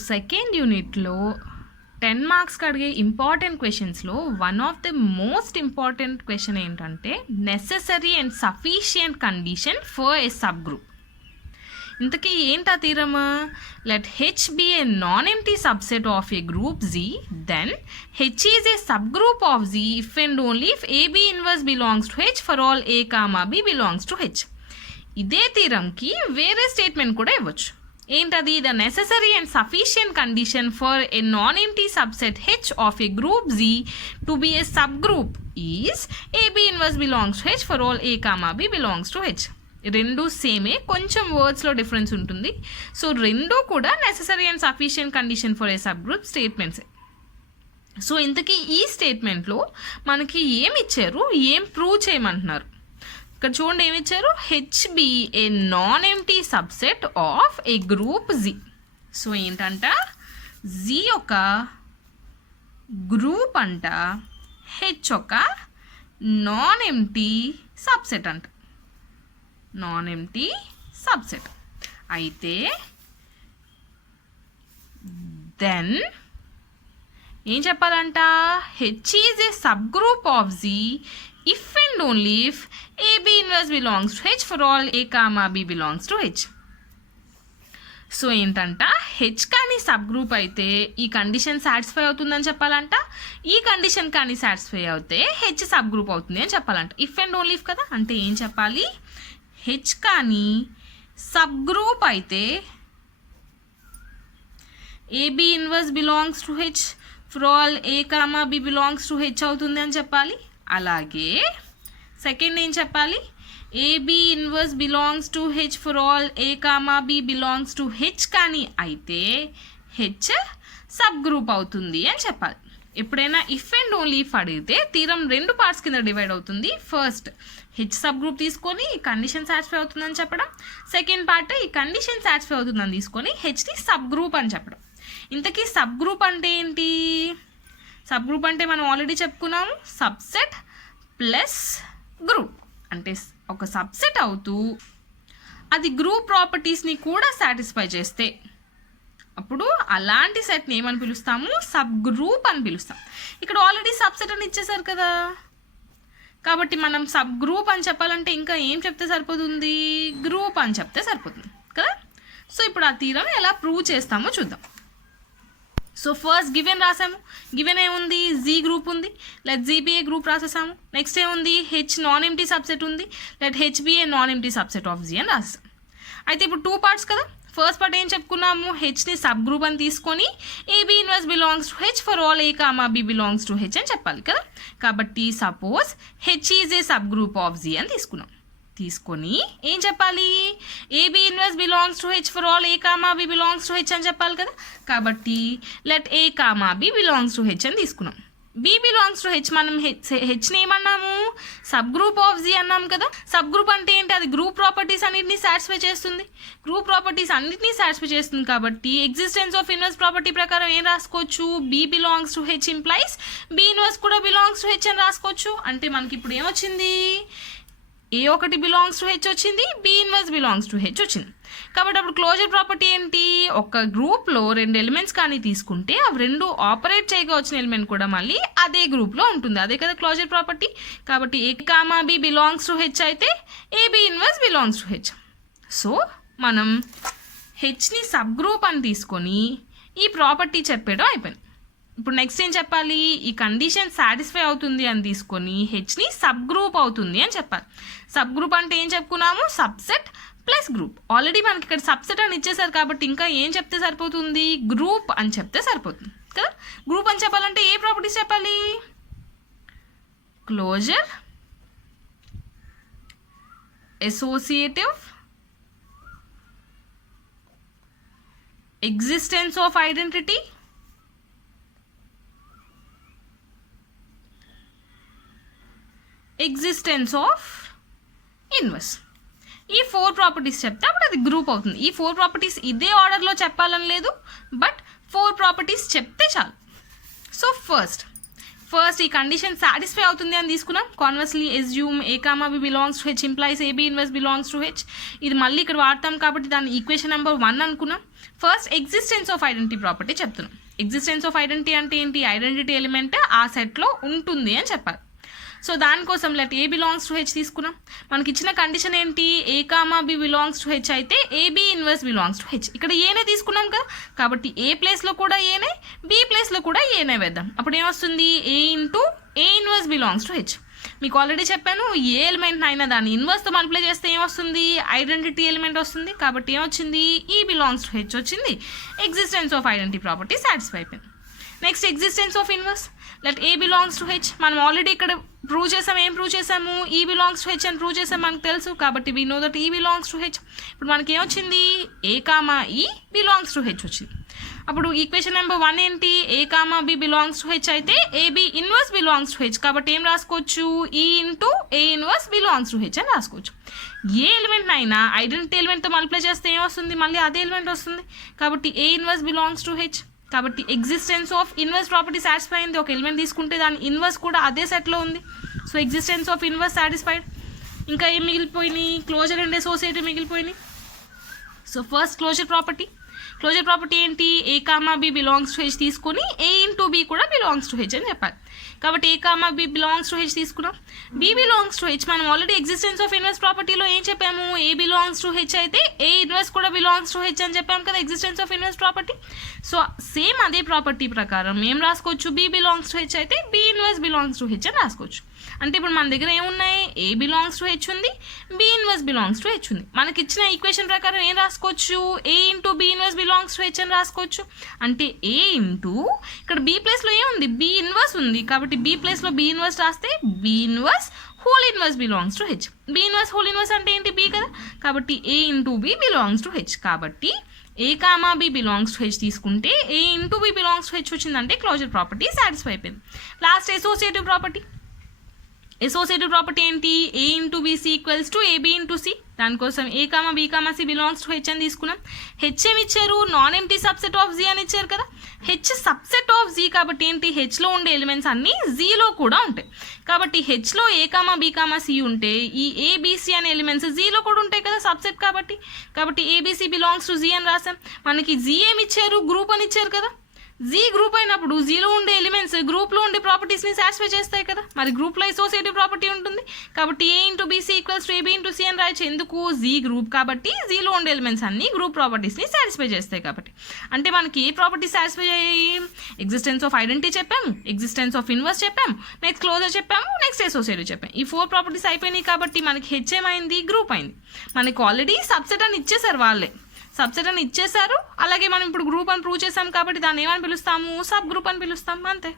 Second యూనిట్లో 10 మార్క్స్కి అడిగే ఇంపార్టెంట్ క్వశ్చన్స్లో one of the most important question ఏంటంటే necessary and sufficient condition for a sub group. ఇంతకీ ఏంటా theorem? Let H be a non empty subset of a group G, then H is a sub group of G if and only if ab inverse belongs to H for all A comma B belongs to H. ఇదే థీరమ్కి వేరే statement కూడా ఇవ్వచ్చు. ఏంటది? The necessary and sufficient condition for a non empty subset H of a group G to be a sub group is ab inverse belongs to H for all A comma B belongs to H. రెండు సేమే, కొంచెం వర్డ్స్లో difference ఉంటుంది. So రెండు కూడా necessary and sufficient condition for a sub group స్టేట్మెంట్సే. So ఇంతకీ ఈ స్టేట్మెంట్లో మనకి ఏమి ఇచ్చారు, ఏం ప్రూవ్ చేయమంటున్నారు? ఇక్కడ చూడండి ఏమి ఇచ్చారు. H be a non empty subset of a group G. So ఏంటంట, జీ ఒక గ్రూప్ అంట, హెచ్ ఒక నాన్ ఎంప్టీ సబ్సెట్ అంట, నాన్ ఎంప్టీ సబ్సెట్. అయితే దెన్ ఏం చెప్పాలంట, H is a sub group of G if and only if AB inverse belongs to H for all A comma B belongs to H. So ఏంటంట, H కానీ sub group అయితే ఈ condition satisfy అవుతుందని చెప్పాలంట, ఈ condition కానీ satisfy అవుతే H sub group అవుతుంది అని చెప్పాలంట. ఇఫ్ అండ్ ఓన్లీ ఇఫ్ కదా, అంటే ఏం చెప్పాలి, హెచ్ కానీ సబ్ గ్రూప్ అయితే AB inverse belongs to H for all A comma B belongs to H అవుతుంది అని చెప్పాలి. అలాగే సెకండ్ ఏం చెప్పాలి, A B inverse belongs to H for all A comma B belongs to H కానీ అయితే హెచ్ సబ్ గ్రూప్ అవుతుంది అని చెప్పాలి. ఎప్పుడైనా ఇఫ్ అండ్ ఓన్లీ ఇఫ్ అడిగితే తీరం రెండు పార్ట్స్ కింద డివైడ్ అవుతుంది. ఫస్ట్ హెచ్ సబ్ గ్రూప్ తీసుకొని ఈ కండిషన్ సాటిస్ఫై అవుతుందని చెప్పడం, సెకండ్ పార్ట్ ఈ కండిషన్ సాటిస్ఫై అవుతుందని తీసుకొని హెచ్ని సబ్ గ్రూప్ అని చెప్పడం. ఇంతకీ సబ్ గ్రూప్ అంటే ఏంటి? సబ్ గ్రూప్ అంటే మనం ఆల్రెడీ చెప్పుకున్నాము, సబ్సెట్ ప్లస్ గ్రూప్. అంటే ఒక సబ్సెట్ అవుతూ అది గ్రూప్ ప్రాపర్టీస్ని కూడా సాటిస్ఫై చేస్తే అప్పుడు అలాంటి సెట్ని ఏమని పిలుస్తాము, సబ్ గ్రూప్ అని పిలుస్తాం. ఇక్కడ ఆల్రెడీ సబ్సెట్ అని ఇచ్చేసారు కదా, కాబట్టి మనం సబ్ గ్రూప్ అని చెప్పాలంటే ఇంకా ఏం చెప్తే సరిపోతుంది, గ్రూప్ అని చెప్తే సరిపోతుంది కదా. సో ఇప్పుడు ఆ థీరం ఎలా ప్రూవ్ చేస్తామో చూద్దాం. సో ఫస్ట్ గివెన్ రాసాము, గివెన్ ఏముంది, జీ గ్రూప్ ఉంది, లెట్ జీబీఏ గ్రూప్ రాసేసాము. నెక్స్ట్ ఏముంది, హెచ్ నాన్ ఎంప్టీ సబ్సెట్ ఉంది, let H be a non empty subset of G అని రాసేసాం. అయితే ఇప్పుడు టూ పార్ట్స్ కదా, ఫస్ట్ పార్ట్ ఏం చెప్పుకున్నాము, హెచ్ని సబ్ గ్రూప్ అని తీసుకొని A B inverse belongs to H for all A comma B belongs to H అని చెప్పాలి కదా. కాబట్టి suppose H is a sub group of G అని తీసుకున్నాం. తీసుకొని ఏం చెప్పాలి, A B inverse belongs to H for all A comma B belongs to H అని చెప్పాలి కదా. కాబట్టి let A comma B belongs to H అని తీసుకున్నాం. బి బిలాంగ్స్ టు హెచ్, మనం హెచ్ని ఏమన్నాము, సబ్ గ్రూప్ ఆఫ్ జీ అన్నాం కదా. సబ్ గ్రూప్ అంటే ఏంటి, అది గ్రూప్ ప్రాపర్టీస్ అన్నింటినీ సాటిస్ఫై చేస్తుంది. గ్రూప్ ప్రాపర్టీస్ అన్నింటినీ సాటిస్ఫై చేస్తుంది కాబట్టి ఎగ్జిస్టెన్స్ ఆఫ్ ఇన్వర్స్ ప్రాపర్టీ ప్రకారం ఏం రాసుకోవచ్చు, B belongs to H implies B inverse కూడా బిలాంగ్స్ టు హెచ్ అని రాసుకోవచ్చు. అంటే మనకి ఇప్పుడు ఏమొచ్చింది, ఏ ఒకటి బిలాంగ్స్ టు హెచ్ వచ్చింది, B inverse belongs to H వచ్చింది. కాబట్టి అప్పుడు క్లోజర్ ప్రాపర్టీ ఏంటి, ఒక గ్రూప్లో రెండు ఎలిమెంట్స్ కానీ తీసుకుంటే అవి రెండు ఆపరేట్ చేయగా వచ్చిన ఎలిమెంట్ కూడా మళ్ళీ అదే గ్రూప్లో ఉంటుంది. అదే కదా క్లోజర్ ప్రాపర్టీ. కాబట్టి A comma B belongs to H అయితే AB inverse belongs to H. So మనం హెచ్ని సబ్ గ్రూప్ అని తీసుకొని ఈ ప్రాపర్టీ చెప్పేయడం అయిపోయింది. ఇప్పుడు నెక్స్ట్ ఏం చెప్పాలి, ఈ కండిషన్ సాటిస్ఫై అవుతుంది అని తీసుకొని హెచ్ని సబ్ గ్రూప్ అవుతుంది అని చెప్పాలి. సబ్ గ్రూప్ అంటే ఏం చెప్పుకున్నాము, సబ్సెట్ ప్లస్ గ్రూప్. ఆల్రెడీ మనకి ఇక్కడ సబ్సెట్ అని ఇచ్చేసారు కాబట్టి ఇంకా ఏం చెప్తే సరిపోతుంది, గ్రూప్ అని చెప్తే సరిపోతుంది కదా. గ్రూప్ అని చెప్పాలంటే ఏ ప్రాపర్టీస్ చెప్పాలి, closure, associative, existence of identity, existence of inverse. ఈ 4 ప్రాపర్టీస్ చెప్తే అప్పుడు అది గ్రూప్ అవుతుంది. ఈ 4 ప్రాపర్టీస్ ఇదే ఆర్డర్లో చెప్పాలని లేదు, బట్ 4 ప్రాపర్టీస్ చెప్తే చాలు. సో ఫస్ట్ ఫస్ట్ ఈ కండిషన్ సాటిస్ఫై అవుతుంది అని తీసుకున్నాం. Conversely assume A comma B belongs to H implies AB inverse belongs to H. ఇది మళ్ళీ ఇక్కడ వాడతాం కాబట్టి దాన్ని ఈక్వేషన్ నెంబర్ 1 అనుకున్నాం. First existence of identity property చెప్తున్నాం. ఎగ్జిస్టెన్స్ ఆఫ్ ఐడెంటిటీ అంటే ఏంటి? ఐడెంటిటీ ఎలిమెంట్ ఆ సెట్లో ఉంటుంది అని చెప్పాలి. సో దానికోసం let A belongs to H తీసుకున్నాం. మనకి ఇచ్చిన కండిషన్ ఏంటి? A comma B belongs to H అయితే AB inverse belongs to H. ఇక్కడ ఏనే తీసుకున్నాం కదా, కాబట్టి ఏ ప్లేస్లో కూడా ఏనే, బి ప్లేస్లో కూడా ఏనే వేద్దాం. అప్పుడు ఏమొస్తుంది? A into A inverse belongs to H. మీకు ఆల్రెడీ చెప్పాను, ఏ ఎలిమెంట్ అయినా దాన్ని ఇన్వర్స్తో మల్టిప్లై చేస్తే ఏమొస్తుంది? ఐడెంటిటీ ఎలిమెంట్ వస్తుంది. కాబట్టి ఏమొచ్చింది? ఈ బిలాంగ్స్ టు హెచ్ వచ్చింది. Existence of identity property satisfy అయిపోయింది. Next existence of inverse. Let A belongs to H. మనం ఆల్రెడీ ఇక్కడ ప్రూవ్ చేసాము. ఏం ప్రూవ్ చేసాము? ఈ బిలాంగ్స్ టు హెచ్ అని ప్రూవ్ చేసాము, మనకు తెలుసు. కాబట్టి we know that E belongs to H. ఇప్పుడు మనకి ఏమొచ్చింది? A comma E belongs to H వచ్చింది. అప్పుడు ఈక్వేషన్ నెంబర్ 1 ఏంటి? A comma B belongs to H అయితే AB inverse belongs to H. కాబట్టి ఏం రాసుకోవచ్చు? E into A inverse belongs to H అని రాసుకోవచ్చు. ఏ ఎలిమెంట్ అయినా ఐడెంటిటీ ఎలిమెంట్తో మల్టిప్లై చేస్తే ఏమొస్తుంది? మళ్ళీ అదే ఎలిమెంట్ వస్తుంది. కాబట్టి A inverse belongs to H. కాబట్టి existence of inverse property satisfy అయింది. ఒక ఎలిమెంట్ తీసుకుంటే దాని ఇన్వర్స్ కూడా అదే సెట్లో ఉంది. So existence of inverse satisfied. ఇంకా ఏం మిగిలిపోయినాయి? క్లోజర్ అండ్ అసోసియేటివ్ మిగిలిపోయినాయి. So first closure property. Closure property ఏంటి? A comma B belongs to H తీసుకొని ఏ ఇంటూ బి కూడా బిలాంగ్స్ టు హెచ్ అని చెప్పాలి. కాబట్టి A comma B belongs to H తీసుకున్నాం. బి బిలాంగ్స్ టు హెచ్ మనం already existence of inverse ప్రాపర్టీలో ఏం చెప్పాము? ఏ బిలాంగ్స్ టు హెచ్ అయితే ఏ ఇన్వర్స్ కూడా బిలాంగ్స్ టు హెచ్ అని చెప్పాము కదా, existence of inverse property. So same అదే ప్రాపర్టీ ప్రకారం ఏం రాసుకోవచ్చు? బి బిలాంగ్స్ టు హెచ్ అయితే B inverse belongs to H అని రాసుకోవచ్చు. అంటే ఇప్పుడు మన దగ్గర ఏమున్నాయి? ఏ బిలాంగ్స్ టు హెచ్ ఉంది, B inverse belongs to H ఉంది. మనకి ఇచ్చిన ఈక్వేషన్ ప్రకారం ఏం రాసుకోవచ్చు? A into B inverse belongs to H అని రాసుకోవచ్చు. అంటే ఏ ఇంటూ ఇక్కడ బి ప్లేస్లో ఏముంది? బి ఇన్వర్స్ ఉంది. కాబట్టి బి ప్లేస్లో బి ఇన్వర్స్ రాస్తే B inverse whole inverse belongs to H. B inverse whole inverse అంటే ఏంటి? బి కదా. కాబట్టి A into B belongs to H. కాబట్టి A comma B belongs to H తీసుకుంటే A into B belongs to H వచ్చిందంటే closure property satisfy అయిపోయింది. Last associative property. Associative property ఏంటి? A into BC equals to AB into C. దానికోసం A comma B comma C belongs to H అని తీసుకున్నాం. H ఏమి ఇచ్చారు? Non empty subset of G అని ఇచ్చారు కదా. హెచ్ సబ్సెట్ ఆఫ్ జీ కాబట్టి ఏంటి? హెచ్లో ఉండే ఎలిమెంట్స్ అన్నీ జీలో కూడా ఉంటాయి. కాబట్టి హెచ్లో ఏ కామా బీ కామా సి ఉంటే ఈ ఏబీసీ అనే ఎలిమెంట్స్ జీలో కూడా ఉంటాయి కదా, సబ్సెట్ కాబట్టి. కాబట్టి ఏబీసీ బిలాంగ్స్ టు జీ అని రాసాం. మనకి జీ ఏమి ఇచ్చారు? గ్రూప్ అని ఇచ్చారు కదా. జీ గ్రూప్ అయినప్పుడు జీలో ఉండే ఎలిమెంట్స్ గ్రూప్లో ఉండే ప్రాపర్టీస్ని సాటిస్ఫై చేస్తాయి కదా. మరి గ్రూప్లో అసోసియేటివ్ ప్రాపర్టీ ఉంటుంది. కాబట్టి A into BC equals to AB into C అని రాయచ్చు. ఎందుకు? జీ గ్రూప్ కాబట్టి జీలో ఉండే ఎలిమెంట్స్ అన్ని గ్రూప్ ప్రాపర్టీస్ని సాటిస్ఫై చేస్తాయి కాబట్టి. అంటే మనకి ఏ ప్రాపర్టీ సాటిస్ఫై అయ్యాయి? ఎగ్జిస్టెన్స్ ఆఫ్ ఐడెంటిటీ చెప్పాము, ఎగ్జిస్టెన్స్ ఆఫ్ ఇన్వర్స్ చెప్పాము, నెక్స్ట్ క్లోజర్ చెప్పాము, నెక్స్ట్ అసోసియేటివ్ చెప్పాము. ఈ 4 ప్రాపర్టీస్ అయిపోయినాయి. కాబట్టి మనకి హెచ్ ఏమైంది? గ్రూప్ అయింది. మనకి ఆల్రెడీ సబ్సెట్ అని ఇచ్చేసారు వాళ్ళే. సబ్సెట్ అని ఇచ్చేసారు. అలాగే మనం ఇప్పుడు గ్రూప్ అని ప్రూవ్ చేసాం కాబట్టి దాన్ని ఏమని పిలుస్తాము? సబ్ గ్రూప్ అని పిలుస్తాం. అంతే.